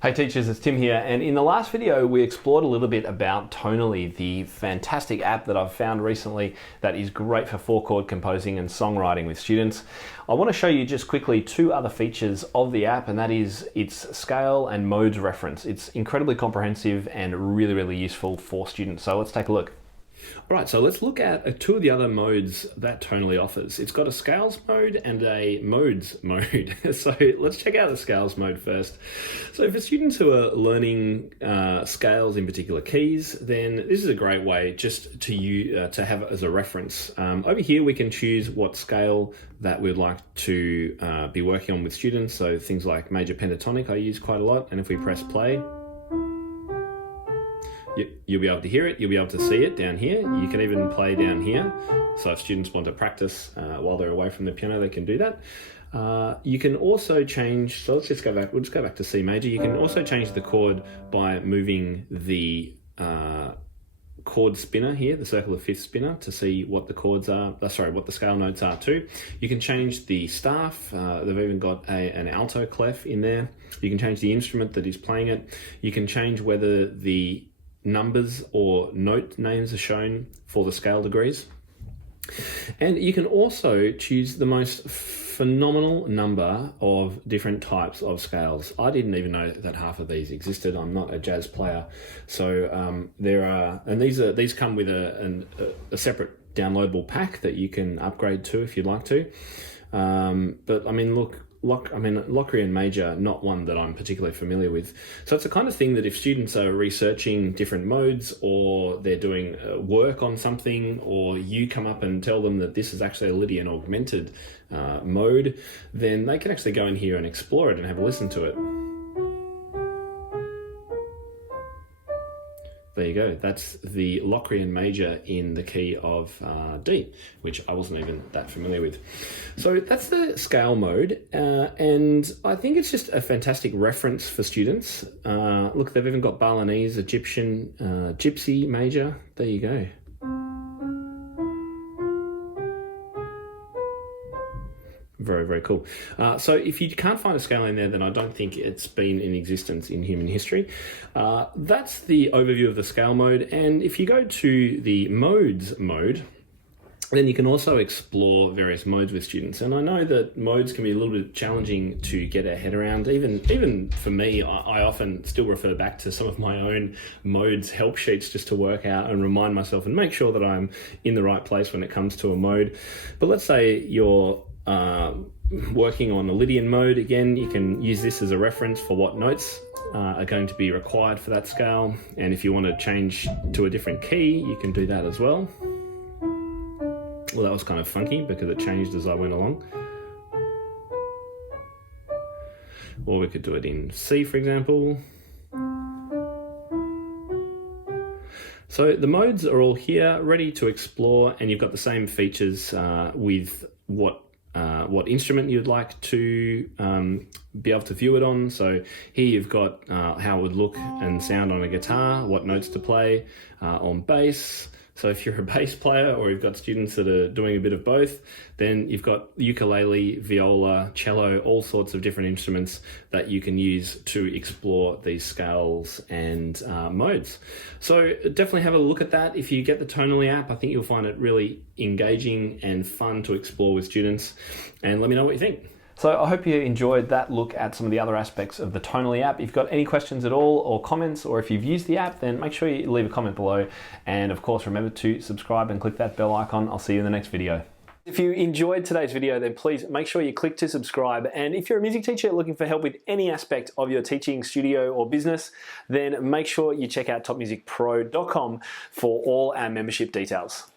Hey teachers, it's Tim here, and in the last video we explored a little bit about Tonaly, the fantastic app that I've found recently that is great for four-chord composing and songwriting with students. I want to show you just quickly two other features of the app, and that is its scale and modes reference. It's incredibly comprehensive and really useful for students, so let's take a look. Alright, so let's look at two of the other modes that Tonaly offers. It's got a scales mode and a modes mode. So let's check out the scales mode first. So for students who are learning scales in particular keys, then this is a great way just to have it as a reference. Over here we can choose what scale that we'd like to be working on with students. So things like major pentatonic I use quite a lot, and if we press play, you'll be able to hear it, you'll be able to see it down here. You can even play down here. So if students want to practice while they're away from the piano, they can do that. You can also change, so let's just go back, we'll just go back to C major. You can also change the chord by moving the chord spinner here, the circle of fifth spinner, to see what the chords are, what the scale notes are too. You can change the staff, they've even got an alto clef in there. You can change the instrument that is playing it. You can change whether the numbers or note names are shown for the scale degrees. And you can also choose the most phenomenal number of different types of scales. I didn't even know that half of these existed. I'm not a jazz player. So there are, and these come with a separate downloadable pack that you can upgrade to if you'd like to. But I mean, look, Locrian major, not one that I'm particularly familiar with. So it's the kind of thing that if students are researching different modes, or they're doing work on something, or you come up and tell them that this is actually a Lydian augmented mode, then they can actually go in here and explore it and have a listen to it. There you go, that's the Locrian major in the key of D, which I wasn't even that familiar with. So that's the scale mode, and I think it's just a fantastic reference for students. Look, they've even got Balinese, Egyptian, Gypsy major, there you go. Very cool. So if you can't find a scale in there, then I don't think it's been in existence in human history. That's the overview of the scale mode. And if you go to the modes mode, then you can also explore various modes with students. And I know that modes can be a little bit challenging to get our head around. Even for me, I often still refer back to some of my own modes help sheets just to work out and remind myself and make sure that I'm in the right place when it comes to a mode. But let's say you're working on the Lydian mode. Again, you can use this as a reference for what notes are going to be required for that scale. And if you want to change to a different key, you can do that as well. Well, that was kind of funky because it changed as I went along. Or we could do it in C, for example. So the modes are all here, ready to explore, and you've got the same features with what instrument you'd like to be able to view it on. So here you've got how it would look and sound on a guitar, what notes to play on bass. So if you're a bass player, or you've got students that are doing a bit of both, then you've got ukulele, viola, cello, all sorts of different instruments that you can use to explore these scales and modes. So definitely have a look at that. If you get the Tonaly app, I think you'll find it really engaging and fun to explore with students. And let me know what you think. So I hope you enjoyed that look at some of the other aspects of the Tonaly app. If you've got any questions at all or comments, or if you've used the app, then make sure you leave a comment below. And of course, remember to subscribe and click that bell icon. I'll see you in the next video. If you enjoyed today's video, then please make sure you click to subscribe. And if you're a music teacher looking for help with any aspect of your teaching, studio, or business, then make sure you check out topmusicpro.com for all our membership details.